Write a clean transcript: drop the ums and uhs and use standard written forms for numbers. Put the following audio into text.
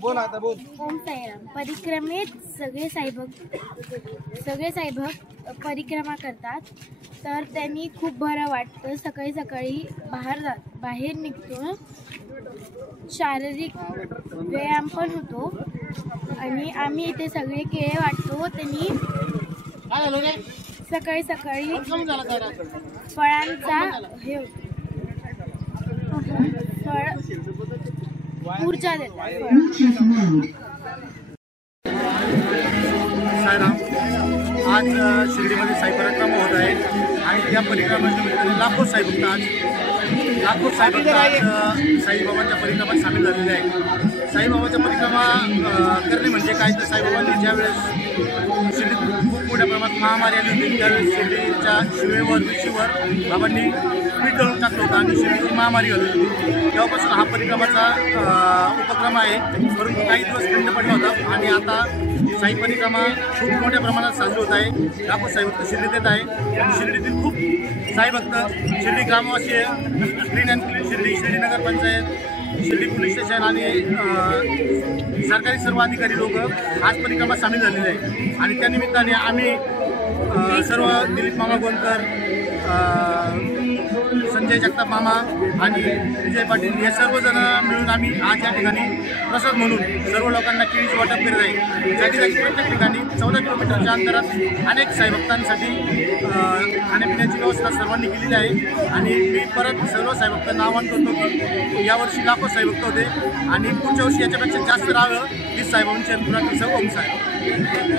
बोल आता बोल। ओम साईराम परिक्रमेत सगळे साईभक्त परिक्रमा करतात, तर त्यांनी खूप बरं वाटतं। सकाळी सकाळी बाहेर निघतो, शारीरिक व्यायाम पण होतो आणि आम्ही इथे सगळे केळे वाटतो। त्यांनी सकाळी सकाळी फळांचा हे फळ ऊर्जा देतात। साईराम, आज शिर्डीमध्ये साई परिक्रमा होत आहे आणि त्या परिक्रमेमध्ये लाखो साईभक्त साईबाबांच्या परिक्रमात सामील झालेले आहेत। साईबाबाच्या परिक्रमा करणे म्हणजे काय, तर साईबाबांनी ज्यावेळेस शिर्डीत खूप मोठ्या प्रमाणात महामारी आली होती, त्यावेळेस शिर्डीच्या विशीवर बाबांनी मीठ दळून टाकलं होतं आणि शिर्डीची महामारी आली होती। तेव्हापासून हा परिक्रमाचा उपक्रम आहे, परंतु काही दिवस खंड पडला होता आणि आता साई परिक्रमा खूप मोठ्या प्रमाणात साजरी होत आहे। लाखो साईभक्त शिर्डीत येत आहे। शिर्डीतील खूप साईभक्त, शिर्डी ग्रामवासी, clean and clean Shirdi, Shirdi Nagar panchayat, Shirdi police station आणि सरकारी सर्व अधिकारी लोक आज परिक्रमात सामील झालेले आहेत आणि त्या निमित्ताने आम्ही सर्व दिलीप मामा गोंदकर, संजय जगताप मामा आणि विजय पाटील हे सर्वजण मिळून आम्ही आज या ठिकाणी प्रसाद म्हणून सर्व लोकांना केळीचे वाटप करत आहे। जागी जागी प्रत्येक ठिकाणी 14 किलोमीटरच्या अंतरात अनेक साईभक्तांसाठी खाण्यापिण्याची व्यवस्था सर्वांनी केलेली आहे आणि मी परत सर्व साईभक्तांना आवाहन करतो की यावर्षी लाखो साईभक्त होते आणि पुढच्या वर्षी याच्यापेक्षा जास्त राहावं ही साईबाबांची प्रार्थना। ओम साई।